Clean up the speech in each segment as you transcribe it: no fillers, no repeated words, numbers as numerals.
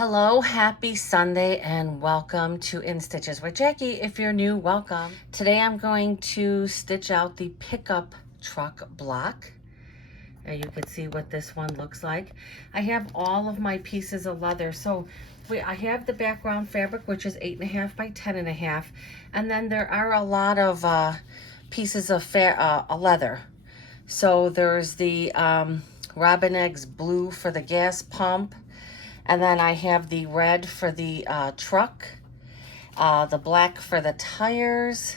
Hello, happy Sunday, and welcome to In Stitches with Jackie. If you're new, welcome. Today I'm going to stitch out the pickup truck block. And you can see what this one looks like. I have all of my pieces of leather. So I have the background fabric, which is 8.5 by 10.5. And then there are a lot of pieces of leather. So there's the Robin Eggs blue for the gas pump. And then I have the red for the truck, the black for the tires.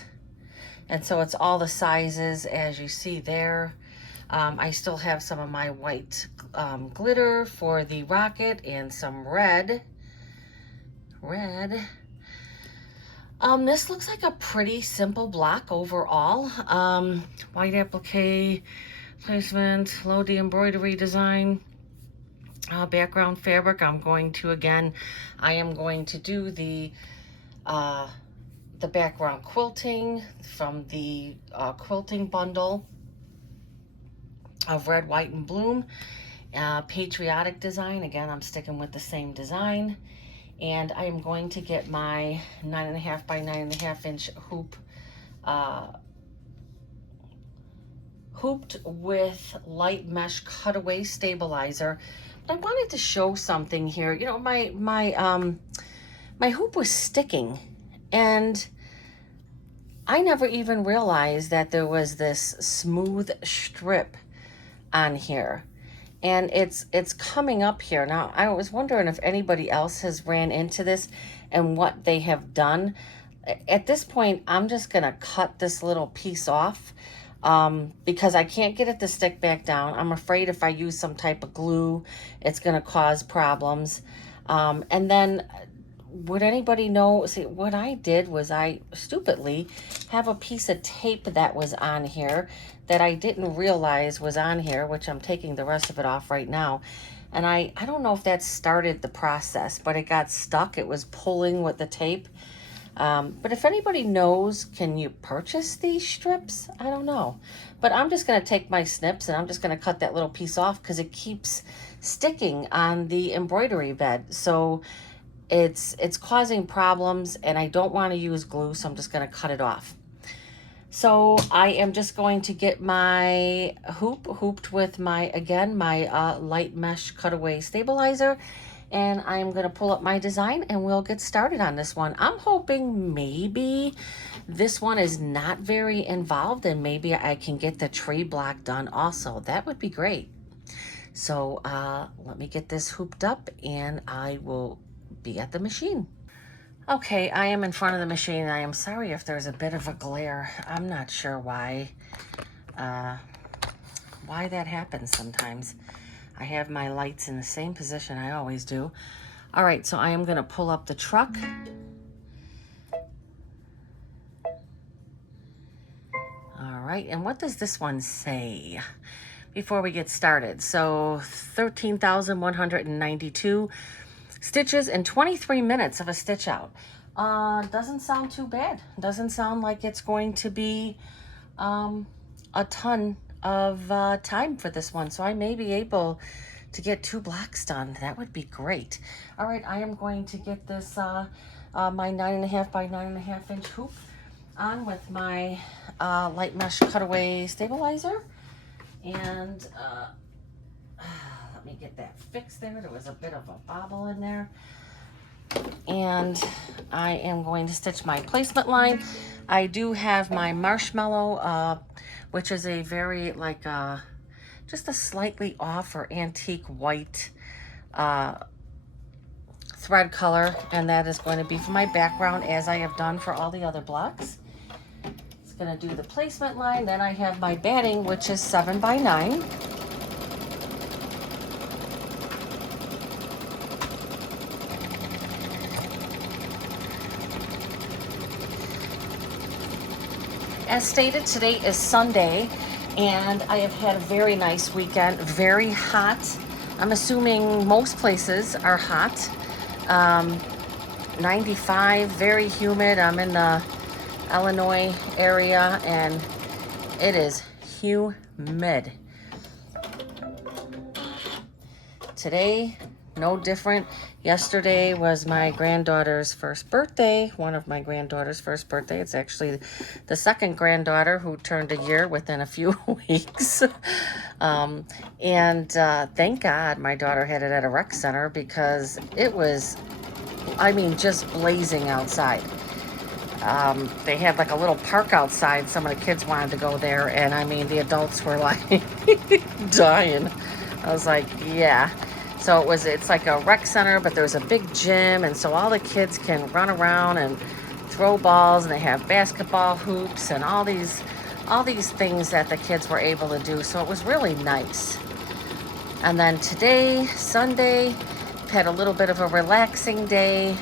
And so it's all the sizes as you see there. I still have some of my white glitter for the rocket and some red. This looks like a pretty simple block overall. White applique, placement, low D embroidery design. Background fabric, I am going to do the background quilting from the quilting bundle of red, white, and bloom. Patriotic design, again, I'm sticking with the same design. And I am going to get my 9.5 by 9.5 inch hoop hooped with light mesh cutaway stabilizer. I wanted to show something here. You know, my hoop was sticking, and I never even realized that there was this smooth strip on here, and it's coming up here. Now, I was wondering if anybody else has ran into this and what they have done. At this point, I'm just gonna cut this little piece off. Because I can't get it to stick back down. I'm afraid if I use some type of glue, it's going to cause problems. And then would anybody know, see, what I did was I stupidly have a piece of tape that was on here that I didn't realize was on here, which I'm taking the rest of it off right now. And I don't know if that started the process, but it got stuck. It was pulling with the tape. But if anybody knows, can you purchase these strips? I don't know. But I'm just going to take my snips and I'm just going to cut that little piece off because it keeps sticking on the embroidery bed. So it's causing problems, and I don't want to use glue, so I'm just going to cut it off. So I am just going to get my hooped with my light mesh cutaway stabilizer. And I'm going to pull up my design and we'll get started on this one. I'm hoping maybe this one is not very involved and maybe I can get the tree block done also. That would be great. So let me get this hooped up and I will be at the machine. Okay, I am in front of the machine. I am sorry if there's a bit of a glare. I'm not sure why that happens sometimes. I have my lights in the same position I always do. All right, so I am going to pull up the truck. All right, and what does this one say before we get started? So 13,192 stitches in 23 minutes of a stitch out. Doesn't sound too bad. Doesn't sound like it's going to be a ton of time for this one, so I may be able to get 2 blocks done. That would be great. All right, I am going to get this my 9.5 by 9.5 inch hoop on with my light mesh cutaway stabilizer, and let me get that fixed there. There was a bit of a bobble in there. And I am going to stitch my placement line. I do have my marshmallow, which is a very just a slightly off or antique white thread color, and that is going to be for my background as I have done for all the other blocks. It's going to do the placement line. Then I have my batting, which is 7 by 9. As stated, today is Sunday, and I have had a very nice weekend, very hot. I'm assuming most places are hot. 95, very humid. I'm in the Illinois area, and it is humid. Today, No different. Yesterday was my granddaughter's first birthday, one of my granddaughter's first birthday. It's actually the second granddaughter who turned a year within a few weeks. Thank God my daughter had it at a rec center because it was, I mean, just blazing outside. They had like a little park outside. Some of the kids wanted to go there, and I mean, the adults were like dying. I was like, yeah. So it's like a rec center, but there's a big gym, and so all the kids can run around and throw balls, and they have basketball hoops and all these things that the kids were able to do. So it was really nice. And then today, Sunday, had a little bit of a relaxing day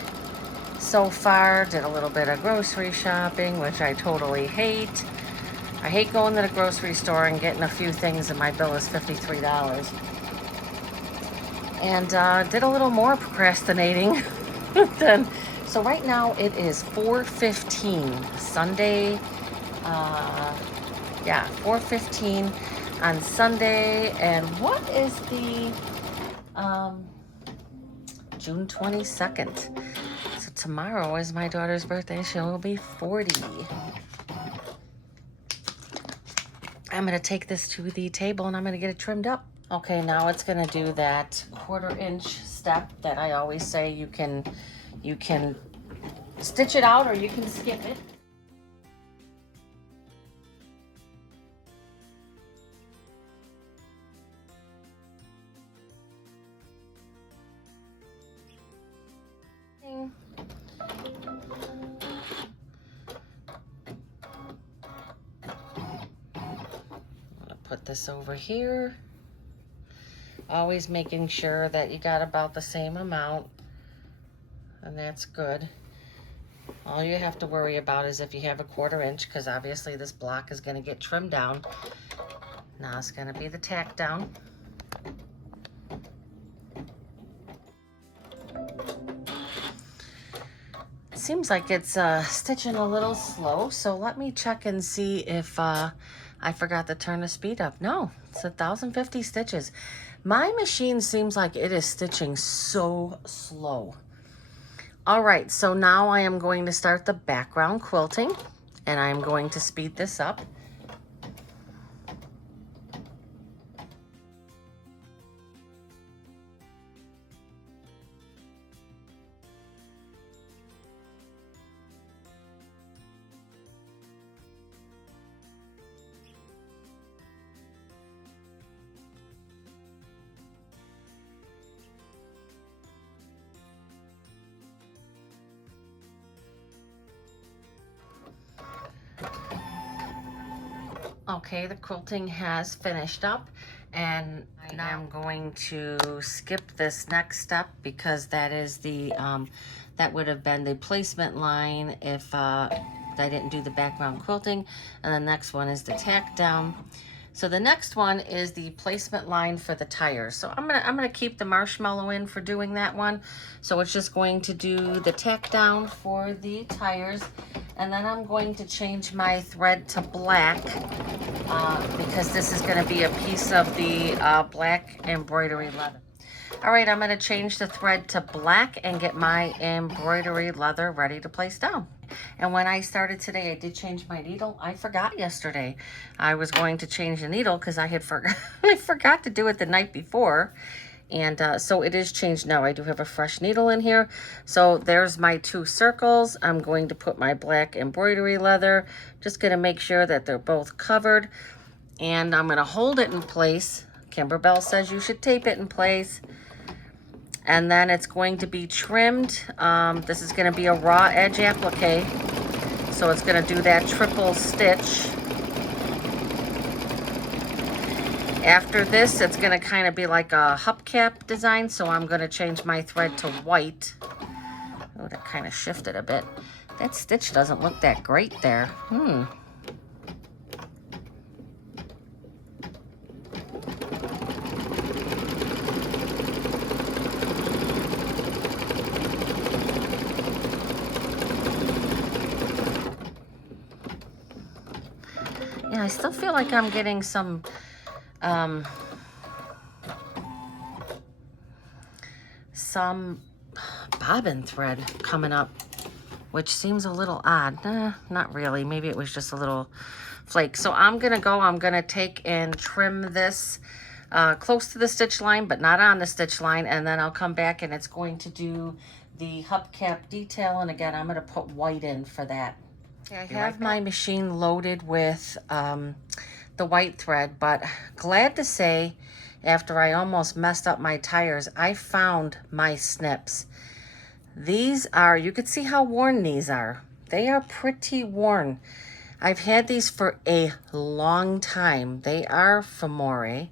so far. Did a little bit of grocery shopping, which I totally hate. I hate going to the grocery store and getting a few things and my bill is $53. And did a little more procrastinating then. So right now it is 4:15 Sunday. Yeah, 4:15 on Sunday. And what is the June 22nd? So tomorrow is my daughter's birthday. She'll be 40. I'm going to take this to the table and I'm going to get it trimmed up. Okay, now it's going to do that 1/4 inch step that I always say you can stitch it out or you can skip it. Put this over here. Always making sure that you got about the same amount, and that's good. All you have to worry about is if you have a 1/4 inch, because obviously this block is going to get trimmed down. Now it's going to be the tack down. It seems like it's stitching a little slow, so let me check and see if I forgot to turn the speed up. No, it's 1,050 stitches. My machine seems like it is stitching so slow. All right, so now I am going to start the background quilting, and I am going to speed this up. Okay, the quilting has finished up, and now I'm going to skip this next step because that is the that would have been the placement line if I didn't do the background quilting. And the next one is the tack down. So the next one is the placement line for the tires. So I'm gonna keep the marshmallow in for doing that one. So it's just going to do the tack down for the tires, and then I'm going to change my thread to black because this is going to be a piece of the black embroidery leather. All right, I'm going to change the thread to black and get my embroidery leather ready to place down. And when I started today, I did change my needle. I forgot yesterday. I was going to change the needle because I had I forgot to do it the night before. And so it is changed now. I do have a fresh needle in here. So there's my 2 circles. I'm going to put my black embroidery leather. Just going to make sure that they're both covered. And I'm going to hold it in place. Kimberbell says you should tape it in place. And then it's going to be trimmed. This is going to be a raw edge applique. So it's going to do that triple stitch. After this, it's going to kind of be like a hubcap design, so I'm going to change my thread to white. Oh, that kind of shifted a bit. That stitch doesn't look that great there. Yeah, I still feel like I'm getting some some bobbin thread coming up, which seems a little odd. Not really. Maybe it was just a little flake. So I'm gonna take and trim this close to the stitch line, but not on the stitch line. And then I'll come back and it's going to do the hubcap detail. And again, I'm gonna put white in for that. I have my machine loaded with the white thread, but glad to say, after I almost messed up my tires, I found my snips. These are, you can see how worn these are. They are pretty worn. I've had these for a long time. They are Famore,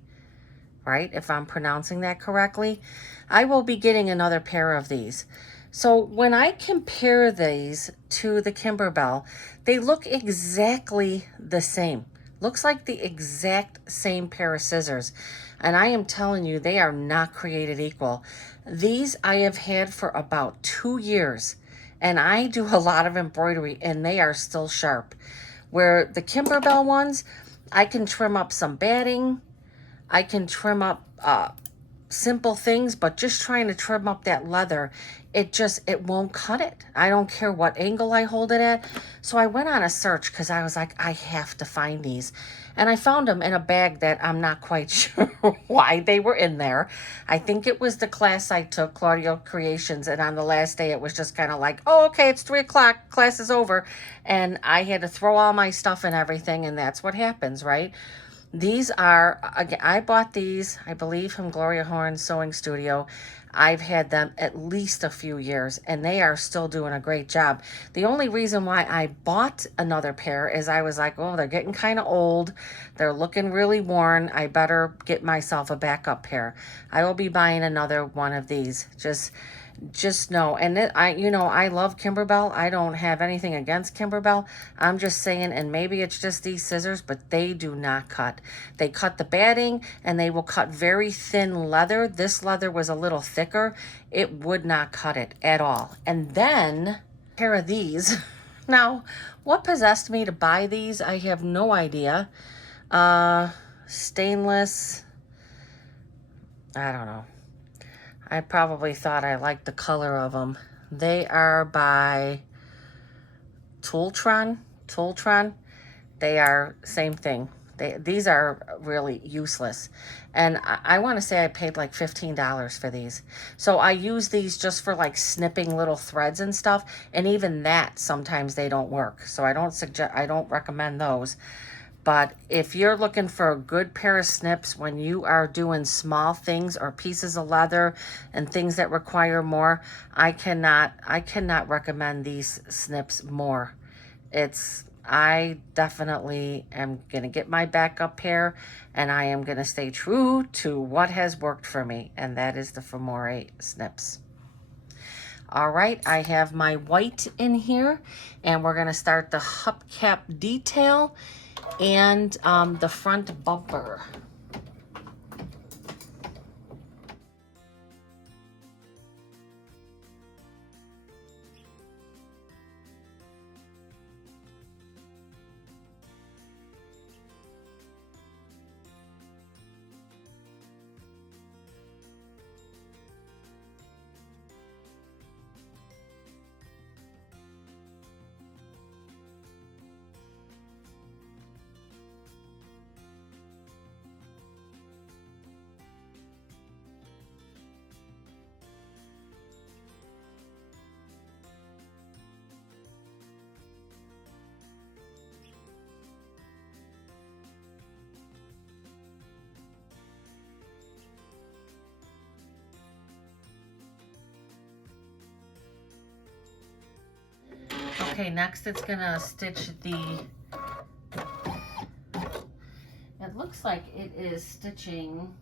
right? If I'm pronouncing that correctly. I will be getting another pair of these. So when I compare these to the Kimberbell, they look exactly the same. Looks like the exact same pair of scissors. And I am telling you, they are not created equal. These I have had for about 2 years. And I do a lot of embroidery and they are still sharp. Where the Kimberbell ones, I can trim up some batting. I can trim up simple things, but just trying to trim up that leather, it won't cut it. I don't care what angle I hold it at. So I went on a search because I was like, I have to find these. And I found them in a bag that I'm not quite sure why they were in there. I think it was the class I took, Claudio Creations, and on the last day it was just kind of like, oh, okay, it's 3 o'clock, class is over. And I had to throw all my stuff and everything, and that's what happens, right? These are, again, I bought these, I believe, from Gloria Horn's Sewing Studio. I've had them at least a few years, and they are still doing a great job. The only reason why I bought another pair is I was like, oh, they're getting kind of old. They're looking really worn. I better get myself a backup pair. I will be buying another one of these. Just know, and I love Kimberbell. I don't have anything against Kimberbell. I'm just saying, and maybe it's just these scissors, but they do not cut. They cut the batting, and they will cut very thin leather. This leather was a little thicker. It would not cut it at all. And then, a pair of these. Now, what possessed me to buy these? I have no idea. Stainless. I don't know. I probably thought I liked the color of them. They are by Tultron. They are same thing. These are really useless. And I want to say I paid like $15 for these. So I use these just for like snipping little threads and stuff. And even that, sometimes they don't work. So I don't recommend those. But if you're looking for a good pair of snips when you are doing small things or pieces of leather and things that require more, I cannot recommend these snips more. I definitely am going to get my backup pair, and I am going to stay true to what has worked for me, and that is the Famore snips. All right, I have my white in here, and we're going to start the hubcap detail and the front bumper. Okay, next it's gonna stitch it looks like it is stitching,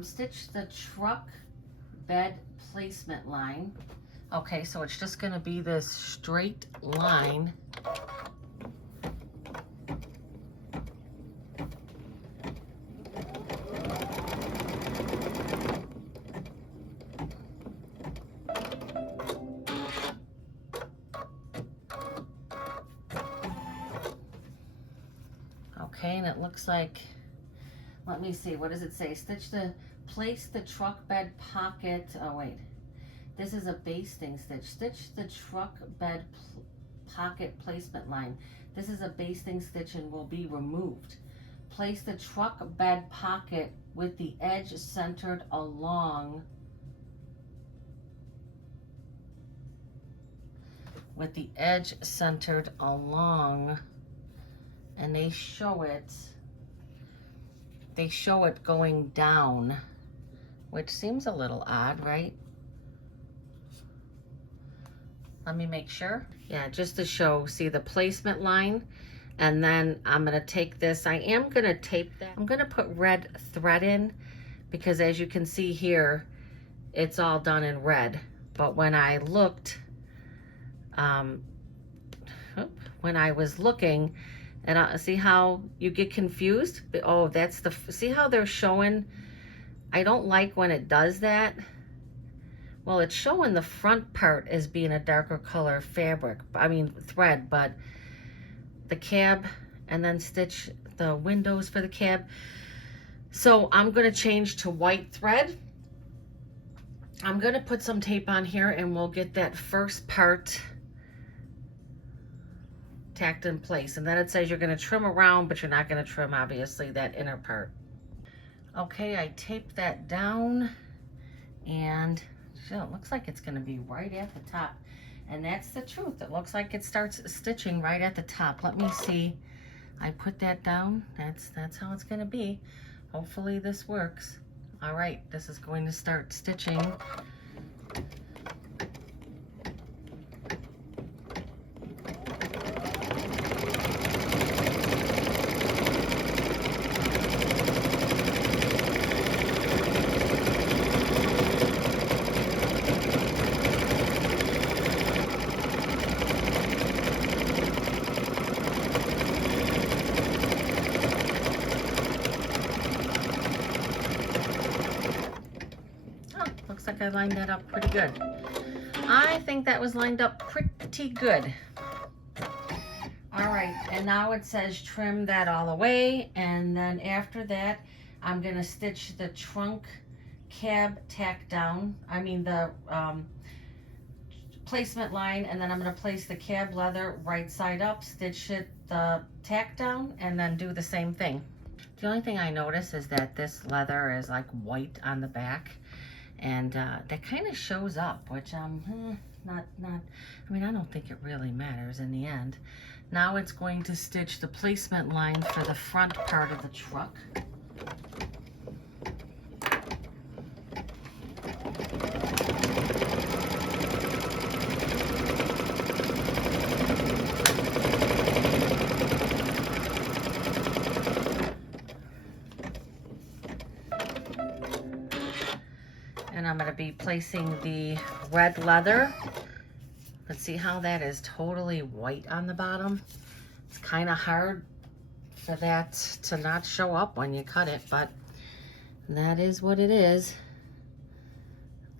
stitch the truck bed placement line. Okay, so it's just gonna be this straight line. Okay, and it looks like let me see, what does it say? Place the truck bed pocket, oh wait, this is a basting stitch. Stitch the truck bed pocket placement line. This is a basting stitch and will be removed. Place the truck bed pocket with the edge centered along and they show it going down, which seems a little odd, right? Let me make sure. Yeah, just to show, see the placement line. And then I'm gonna take this, I am gonna tape that. I'm gonna put red thread in because as you can see here, it's all done in red. But when I looked, when I was looking, and see how you get confused? Oh, that's see how they're showing? I don't like when it does that. Well, it's showing the front part as being a darker color fabric, I mean thread, but the cab and then stitch the windows for the cab. So I'm gonna change to white thread. I'm gonna put some tape on here and we'll get that first part tacked in place. And then it says you're gonna trim around, but you're not gonna trim obviously that inner part. Okay, I taped that down and so it looks like it's gonna be right at the top. And that's the truth. It looks like it starts stitching right at the top. Let me see. I put that down. That's how it's gonna be. Hopefully this works. All right, this is going to start stitching. Looks like I lined that up pretty good. I think that was lined up pretty good. All right, and now it says trim that all away, and then after that, I'm gonna stitch the trunk cab tack down. I mean the placement line, and then I'm gonna place the cab leather right side up, stitch it the tack down, and then do the same thing. The only thing I notice is that this leather is like white on the back. And that kind of shows up, which not, I mean, I don't think it really matters in the end. Now it's going to stitch the placement line for the front part of the truck. And I'm going to be placing the red leather. Let's see how that is totally white on the bottom. It's kind of hard for that to not show up when you cut it, but that is what it is.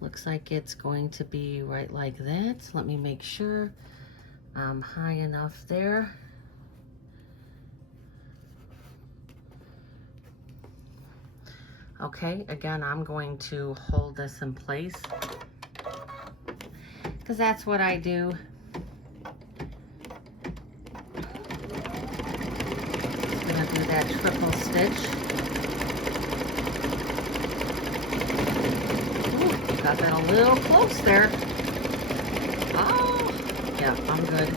Looks like it's going to be right like that. Let me make sure I'm high enough there. Okay, again, I'm going to hold this in place because that's what I do. Just gonna do that triple stitch. Ooh, got that a little close there. Oh, yeah, I'm good.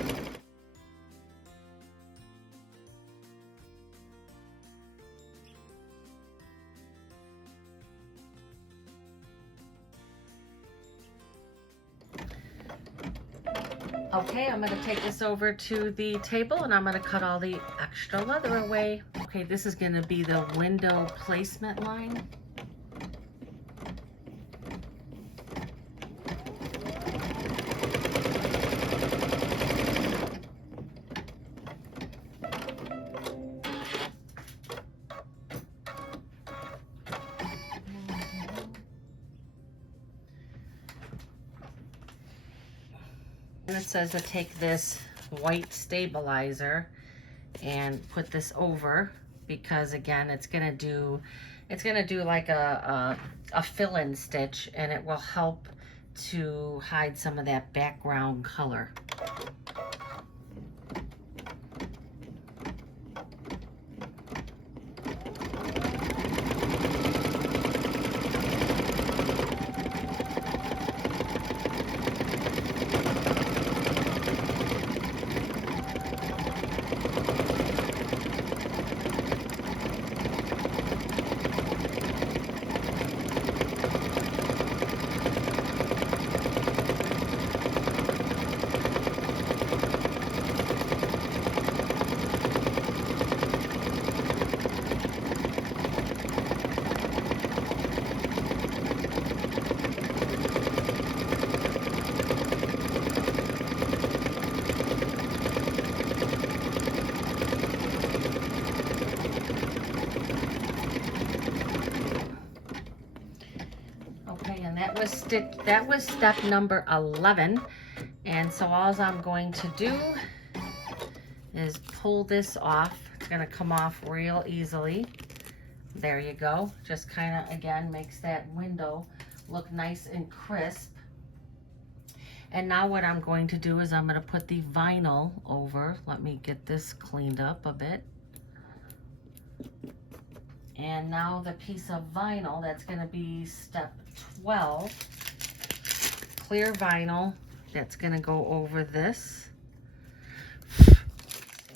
Okay, I'm going to take this over to the table and I'm going to cut all the extra leather away. Okay, this is going to be the window placement line. And it says to take this white stabilizer and put this over because again, it's gonna do like a fill-in stitch, and it will help to hide some of that background color. That was step number 11, and so all I'm going to do is pull this off. It's going to come off real easily. There you go. Just kind of again makes that window look nice and crisp. And now what I'm going to do is I'm going to put the vinyl over. Let me get this cleaned up a bit. And now the piece of vinyl, that's going to be step 12. Clear vinyl that's going to go over this. See,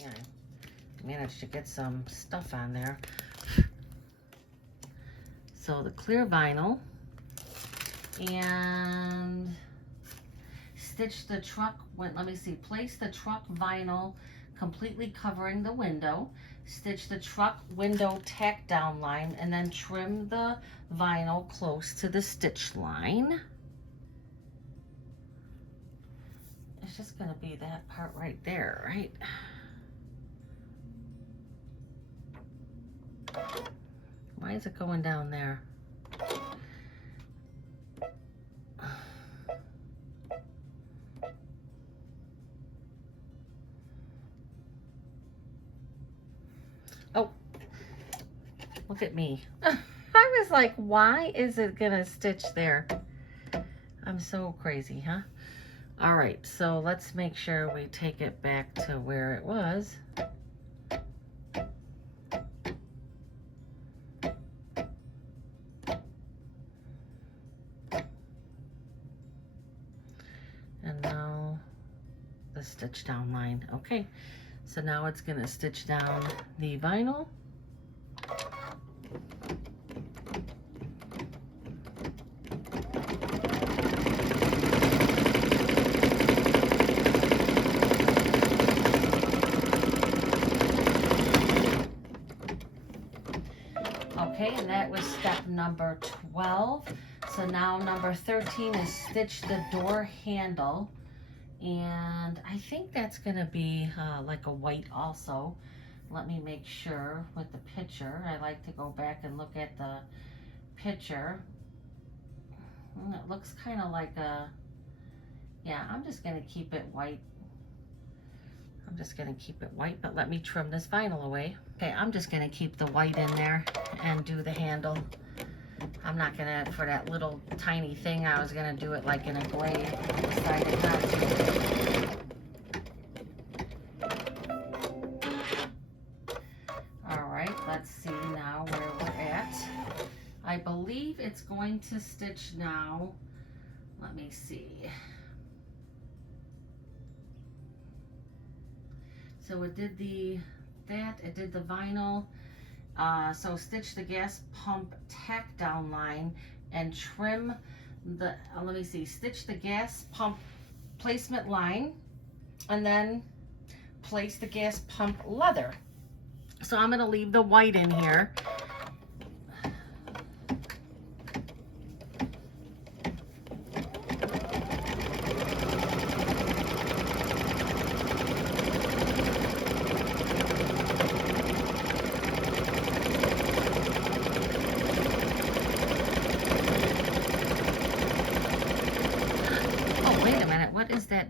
I managed to get some stuff on there. So the clear vinyl, and stitch the truck, let me see, place the truck vinyl completely covering the window. Stitch the truck window tack down line, and then trim the vinyl close to the stitch line. It's just going to be that part right there, right? Why is it going down there? Oh, look at me. I was like, why is it going to stitch there? I'm so crazy, huh? All right, so let's make sure we take it back to where it was. And now the stitch down line. Okay, so now it's gonna stitch down the vinyl. Okay, and that was step number 12. So now number 13 is stitch the door handle. And I think that's gonna be like a white also. Let me make sure with the picture. I like to go back and look at the picture. It looks kind of like a, yeah, I'm just gonna keep it white. I'm just gonna keep it white, but let me trim this vinyl away. Okay, I'm just gonna keep the white in there and do the handle. I'm not gonna, for that little tiny thing, I was gonna do it like in a gray. I decided not to. All right, let's see now where we're at. I believe it's going to stitch now. Let me see. So it did it did the vinyl. So stitch the gas pump tack down line and trim the, let me see, stitch the gas pump placement line and then place the gas pump leather. So I'm gonna leave the white in here.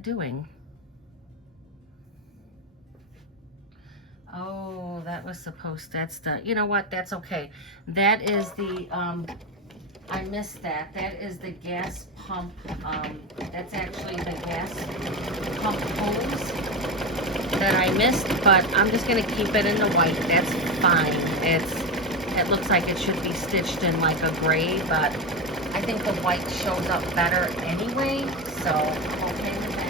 Doing? Oh, Oh, that was supposed, that's the, you know what, that's okay. That is the, I missed that. That is the gas pump, that's actually the gas pump hose that I missed, but I'm just gonna keep it in the white. That's fine. It looks like it should be stitched in like a gray, but I think the white shows up better anyway, so I'm okay with that.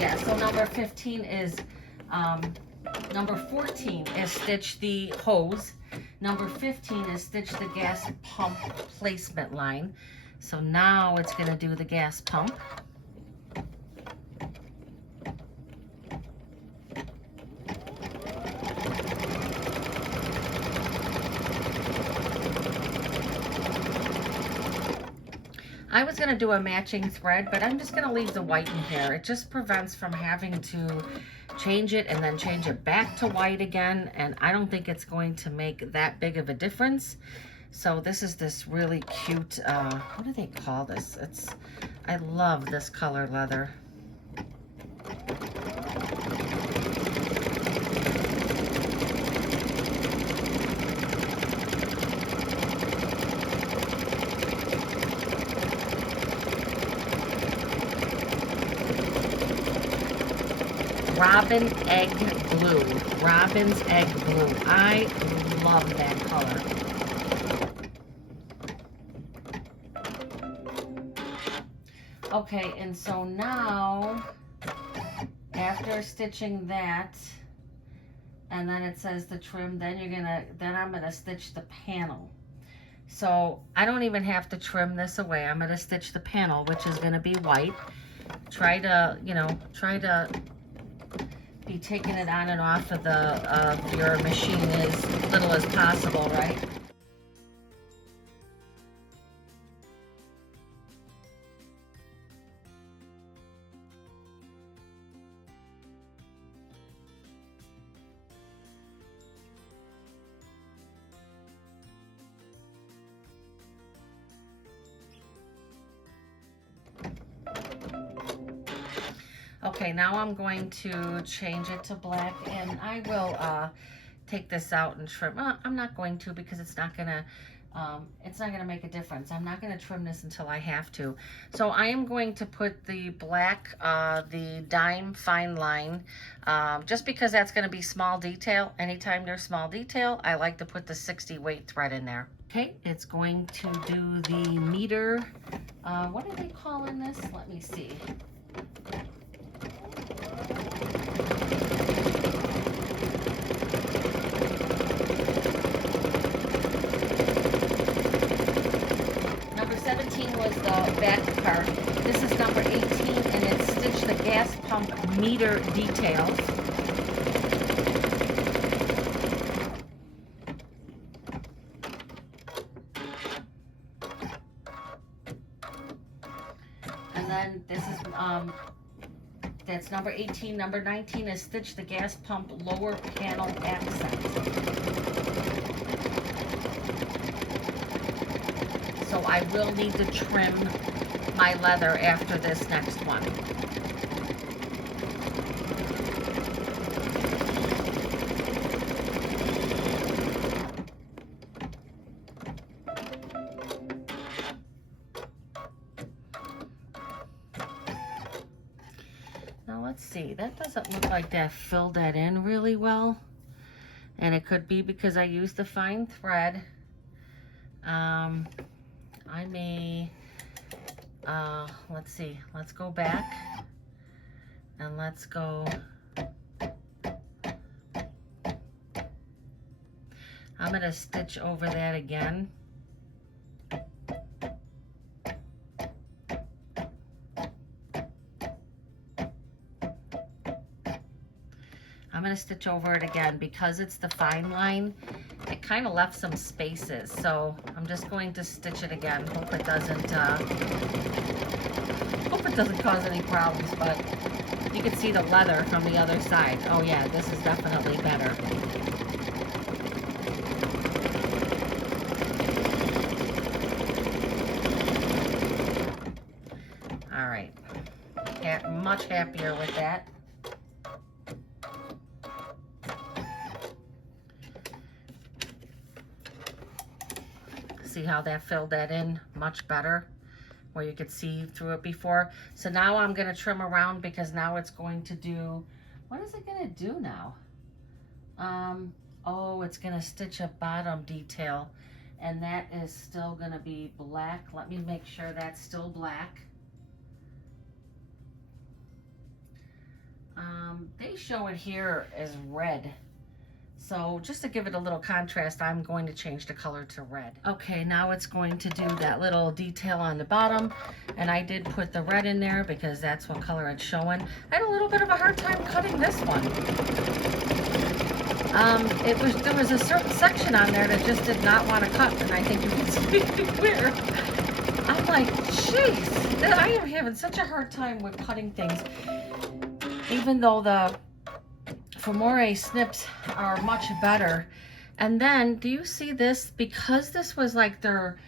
Yeah, so number 15 is, number 14 is stitch the hose. Number 15 is stitch the gas pump placement line. So now it's gonna do the gas pump. I was gonna do a matching thread, but I'm just gonna leave the white in here. It just prevents from having to change it and then change it back to white again, and I don't think it's going to make that big of a difference. So this is this really cute, what do they call this? I love this color leather. Robin Egg Blue. Robin's Egg Blue. I love that color. Okay, and so now, after stitching that, and then it says the trim, then I'm gonna stitch the panel. So I don't even have to trim this away. I'm gonna stitch the panel, which is gonna be white. Try to be taking it on and off of your machine as little as possible, right? Okay, now I'm going to change it to black, and I will take this out and trim. I'm not going to, because it's not gonna make a difference. I'm not gonna trim this until I have to. So I am going to put the black, the dime fine line, just because that's gonna be small detail. Anytime there's small detail, I like to put the 60 weight thread in there. Okay, it's going to do the meter. What are they calling this? Let me see. Number 17 was the back part. This is number 18, and it's stitch the gas pump meter details. And then this is that's number 18. Number 19 is stitch the gas pump lower panel accent. So I will need to trim my leather after this next one. Now let's see, that doesn't look like that filled that in really well. And it could be because I used the fine thread. I may, let's see, let's go back and let's go, I'm gonna stitch over that again. I'm gonna stitch over it again because it's the fine line. It kind of left some spaces, so I'm just going to stitch it again. Hope it doesn't cause any problems, but you can see the leather from the other side. Oh yeah, this is definitely better. much happier with that. See how that filled that in much better, where you could see through it before. So now I'm going to trim around, because now it's going to do, what is it going to do now? Oh, it's going to stitch a bottom detail, and that is still going to be black. Let me make sure that's still black. They show it here as red. So just to give it a little contrast, I'm going to change the color to red. Okay, now it's going to do that little detail on the bottom, and I did put the red in there because that's what color it's showing. I had a little bit of a hard time cutting this one. There was a certain section on there that just did not want to cut, and I think you can see where. I'm like, jeez, I am having such a hard time with cutting things. Even though the Famore snips are much better. And then, do you see this? Because this was like their,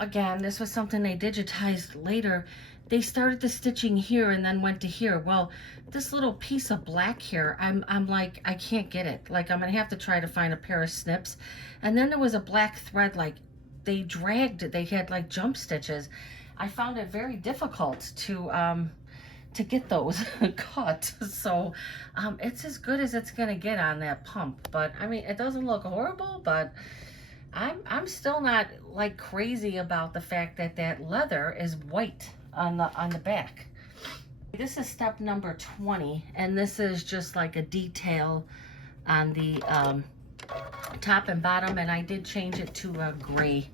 again, this was something they digitized later, they started the stitching here and then went to here. Well, this little piece of black here, I'm like, I can't get it. Like, I'm gonna have to try to find a pair of snips. And then there was a black thread, like they dragged it, they had like jump stitches. I found it very difficult to get those cut. So it's as good as it's gonna get on that pump. But I mean, it doesn't look horrible, but I'm still not like crazy about the fact that that leather is white on the back. This is step number 20, and this is just like a detail on the top and bottom, and I did change it to a gray.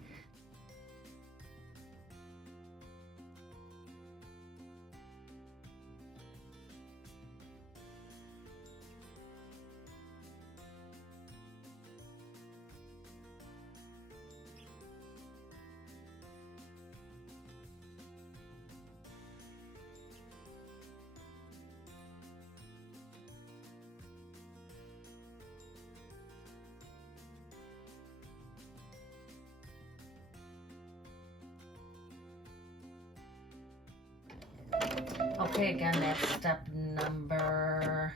Okay, again, that's step number,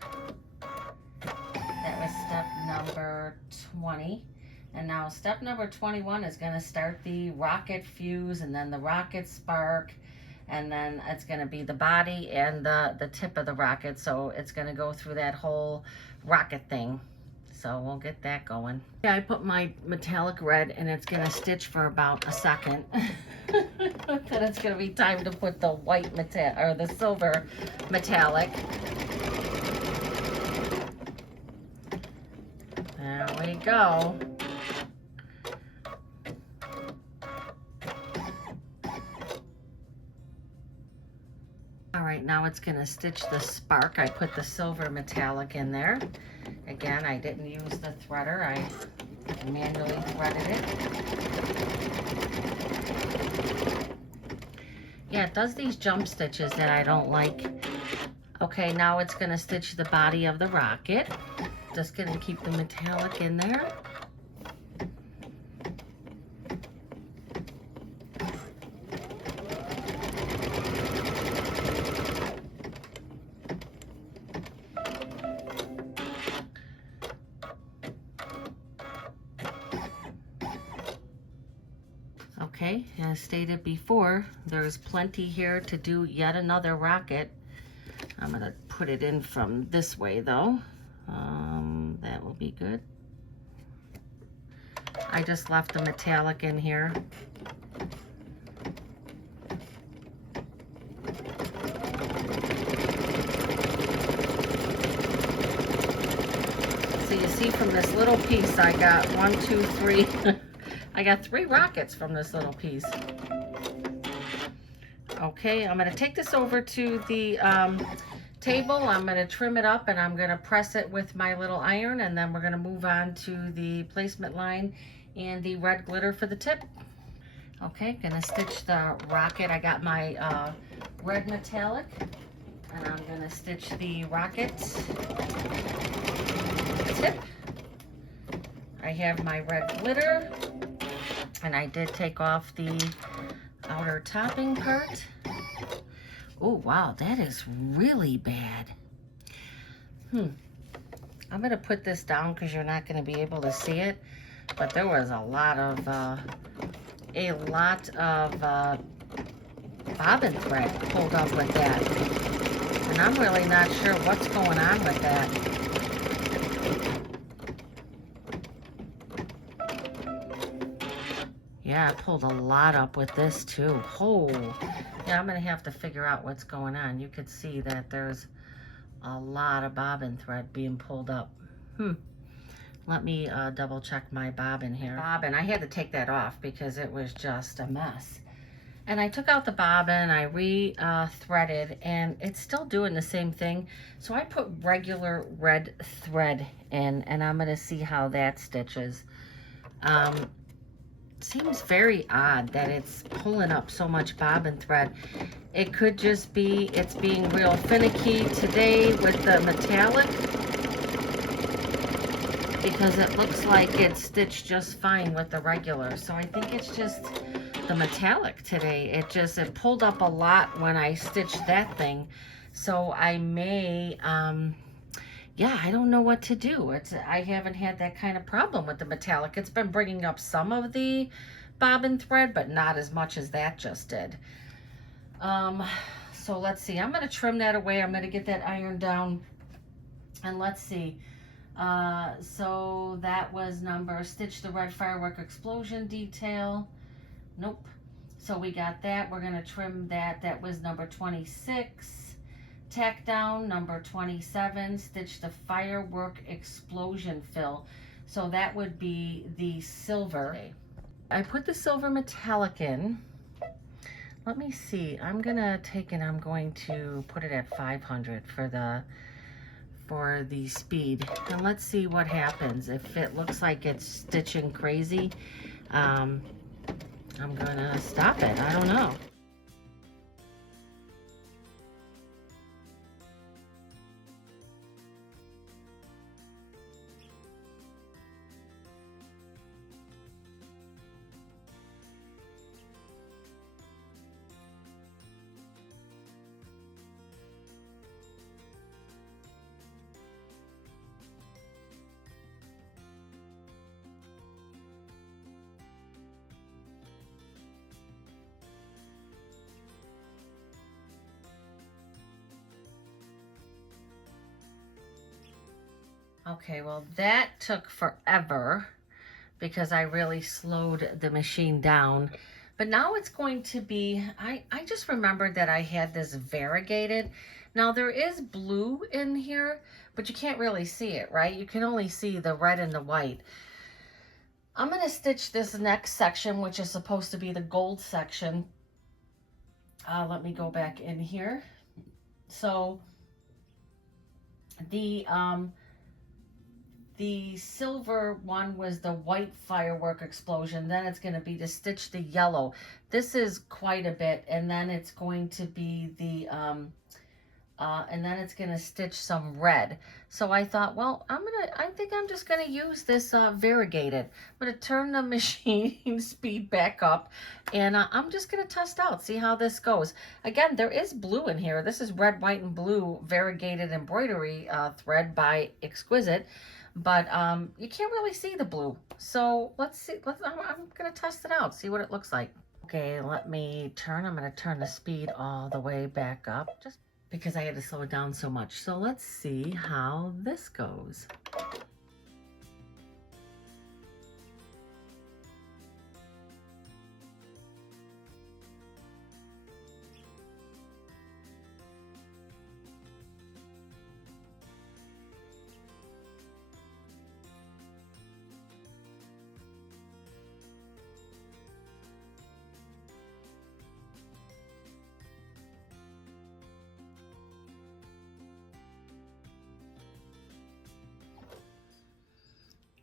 that was step number 20. And now step number 21 is going to start the rocket fuse, and then the rocket spark, and then it's going to be the body and the tip of the rocket. So it's going to go through that whole rocket thing. So we'll get that going. Yeah, I put my metallic red, and it's going to stitch for about a second. Then it's going to be time to put the white or the silver metallic. There we go. All right, now it's going to stitch the spark. I put the silver metallic in there. Again, I didn't use the threader. I manually threaded it. Yeah, it does these jump stitches that I don't like. Okay, now it's going to stitch the body of the rocket. Just going to keep the metallic in there. Okay, as stated before, there's plenty here to do yet another rocket. I'm going to put it in from this way though. That will be good. I just left the metallic in here. So you see from this little piece, I got 1, 2, 3. I got 3 rockets from this little piece. Okay, I'm going to take this over to the table. I'm going to trim it up, and I'm going to press it with my little iron, and then we're going to move on to the placement line and the red glitter for the tip. Okay, going to stitch the rocket. I got my red metallic, and I'm going to stitch the rocket tip. I have my red glitter, and I did take off the outer topping part. Oh, wow, that is really bad. I'm going to put this down because you're not going to be able to see it. But there was a lot of bobbin thread pulled up with that. And I'm really not sure what's going on with that. Yeah, I pulled a lot up with this too. Oh, yeah, I'm going to have to figure out what's going on. You could see that there's a lot of bobbin thread being pulled up. Let me double check my bobbin here. Bobbin, I had to take that off because it was just a mess. And I took out the bobbin, I re-threaded, and it's still doing the same thing. So I put regular red thread in, and I'm gonna see how that stitches. Seems very odd that it's pulling up so much bobbin thread. It could just be it's being real finicky today with the metallic, because it looks like it's stitched just fine with the regular. So I think it's just the metallic today. It pulled up a lot when I stitched that thing. So I may, yeah, I don't know what to do. I haven't had that kind of problem with the metallic. It's been bringing up some of the bobbin thread, but not as much as that just did. So let's see. I'm going to trim that away. I'm going to get that ironed down. And let's see. So that was stitch the red firework explosion detail. Nope. So we got that. We're going to trim that. That was number 26. Tack down number 27, stitch the firework explosion fill. So that would be the silver. Okay. I put the silver metallic in. Let me see. I'm gonna take and I'm going to put it at 500 for the speed. And let's see what happens. If it looks like it's stitching crazy, I'm gonna stop it. I don't know. Okay, well that took forever because I really slowed the machine down. But now it's going to be, I just remembered that I had this variegated. Now there is blue in here, but you can't really see it, right? You can only see the red and the white. I'm gonna stitch this next section, which is supposed to be the gold section. Let me go back in here. So the silver one was the white firework explosion. Then it's going to be to stitch the yellow. This is quite a bit. And then it's going to be the, and then it's going to stitch some red. So I thought, well, I think I'm just going to use this variegated. I'm going to turn the machine speed back up. And I'm just going to test out, see how this goes. Again, there is blue in here. This is red, white, and blue variegated embroidery thread by Exquisite. But you can't really see the blue. So let's see. I'm going to test it out, see what it looks like. Okay, let me turn. I'm going to turn the speed all the way back up just because I had to slow it down so much. So let's see how this goes.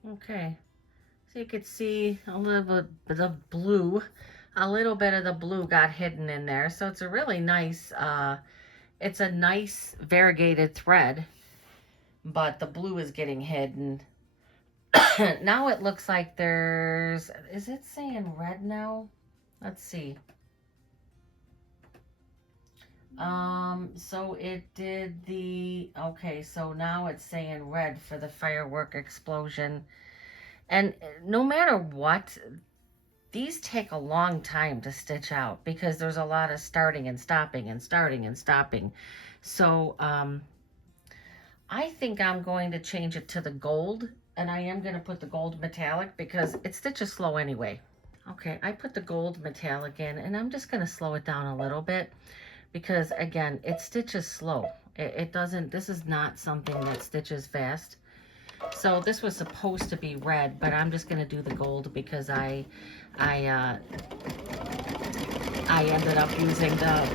Okay, so you could see a little bit of blue. A little bit of the blue got hidden in there. So it's a really nice, it's a nice variegated thread, but the blue is getting hidden. Now it looks like there's, is it saying red now? Let's see. So it did the, okay, so now it's saying red for the firework explosion. And no matter what, these take a long time to stitch out because there's a lot of starting and stopping and starting and stopping. So, I think I'm going to change it to the gold, and I am going to put the gold metallic because it stitches slow anyway. Okay, I put the gold metallic in, and I'm just going to slow it down a little bit because, again, it stitches slow. It doesn't, this is not something that stitches fast. So this was supposed to be red, but I'm just going to do the gold because I ended up using the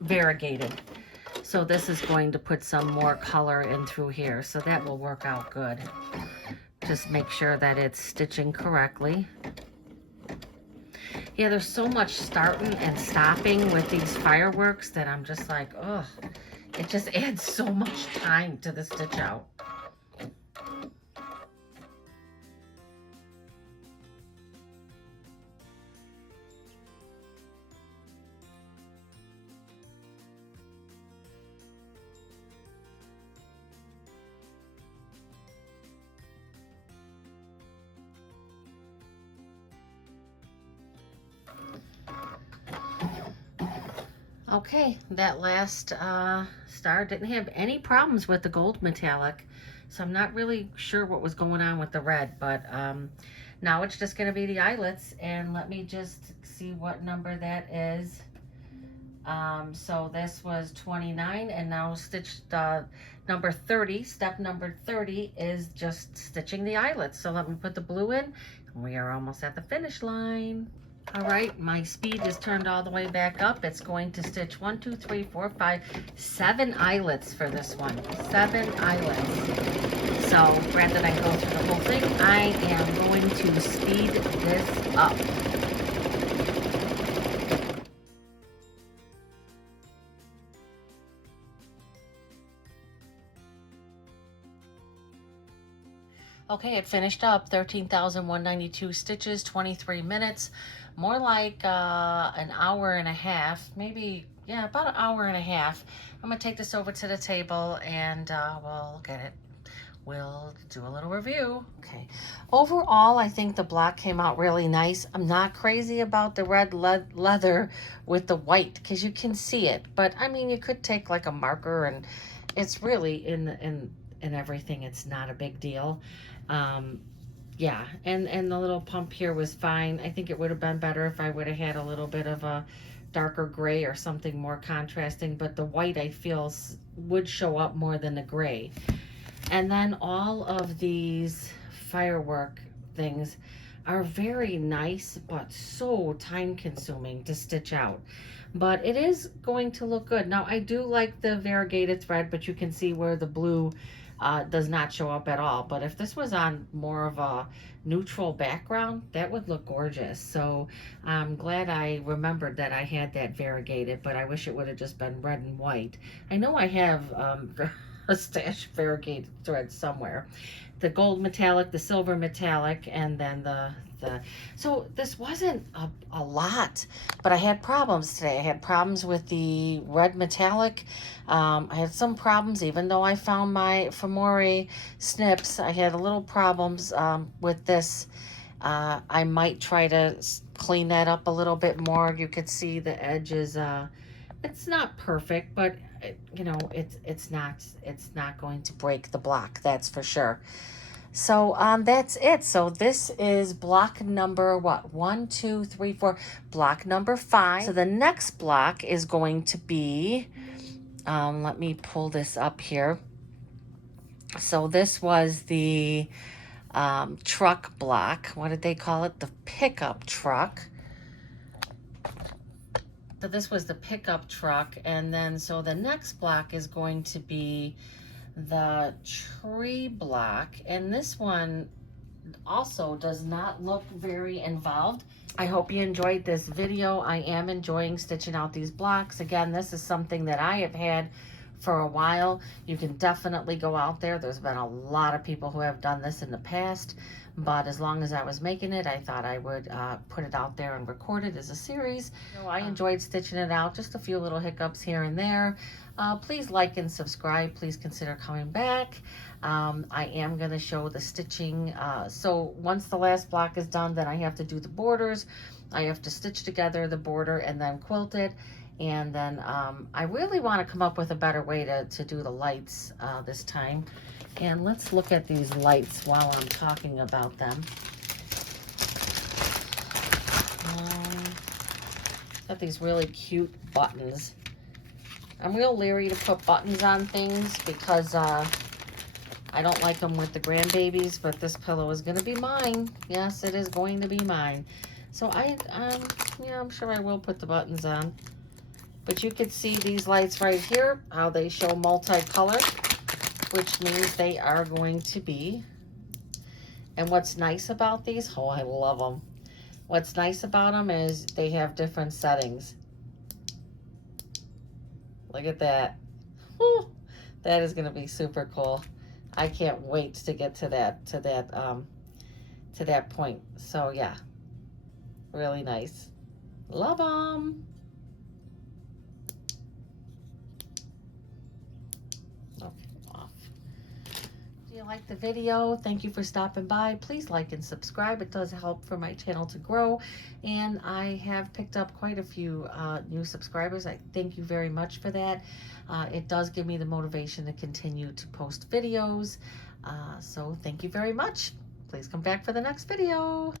variegated. So this is going to put some more color in through here, so that will work out good. Just make sure that it's stitching correctly. Yeah, there's so much starting and stopping with these fireworks that I'm just like, ugh. It just adds so much time to the stitch out. Okay, that last star didn't have any problems with the gold metallic, so I'm not really sure what was going on with the red, but now it's just going to be the eyelets, and let me just see what number that is. So this was 29, and now stitched number 30. Step number 30 is just stitching the eyelets. So let me put the blue in, and we are almost at the finish line. All right, my speed is turned all the way back up. It's going to stitch 1, 2, 3, 4, 5, 7 eyelets for this one. 7 eyelets. So rather than go through the whole thing, I am going to speed this up. Okay, it finished up 13,192 stitches, 23 minutes, more like an hour and a half, maybe, yeah, about an hour and a half. I'm gonna take this over to the table and we'll look at it. We'll do a little review. Okay, overall, I think the block came out really nice. I'm not crazy about the red leather with the white because you can see it, but I mean, you could take like a marker and it's really in everything. It's not a big deal. Yeah, and the little pump here was fine. I think it would have been better if I would have had a little bit of a darker gray or something more contrasting, but the white I feel would show up more than the gray. And then all of these firework things are very nice, but so time consuming to stitch out. But it is going to look good. Now I do like the variegated thread, but you can see where the blue does not show up at all. But if this was on more of a neutral background, that would look gorgeous. So I'm glad I remembered that I had that variegated, but I wish it would have just been red and white. I know I have a stash of variegated thread somewhere. The gold metallic, the silver metallic, and then so this wasn't a lot, but I had problems today. I had problems with the red metallic. I had some problems, even though I found my Famore snips, I had a little problems with this. I might try to clean that up a little bit more. You could see the edges, it's not perfect, but you know, it's not going to break the block, that's for sure. So that's it. So this is block number what? 1, 2, 3, 4. Block number 5. So the next block is going to be, let me pull this up here. So this was the truck block. What did they call it? The pickup truck. So this was the pickup truck, and then so the next block is going to be the tree block, and this one also does not look very involved. I hope you enjoyed this video. I am enjoying stitching out these blocks. Again, this is something that I have had for a while. You can definitely go out there. There's been a lot of people who have done this in the past, but as long as I was making it, I thought I would put it out there and record it as a series. You know, I enjoyed stitching it out, just a few little hiccups here and there. Please like and subscribe. Please consider coming back. I am going to show the stitching. So once the last block is done, then I have to do the borders. I have to stitch together the border and then quilt it. And then I really want to come up with a better way to do the lights this time. And let's look at these lights while I'm talking about them. Got these really cute buttons. I'm real leery to put buttons on things because I don't like them with the grandbabies, but this pillow is going to be mine. Yes, it is going to be mine. So yeah, I'm sure I will put the buttons on. But you can see these lights right here, how they show multicolored, which means they are going to be. And what's nice about these, oh, I love them. What's nice about them is they have different settings. Look at that. Whew, that is going to be super cool. I can't wait to get to that point. So yeah, really nice. Love them. Do you like the video? Thank you for stopping by. Please like and subscribe. It does help for my channel to grow. And I have picked up quite a few new subscribers. I thank you very much for that. It does give me the motivation to continue to post videos. So thank you very much. Please come back for the next video.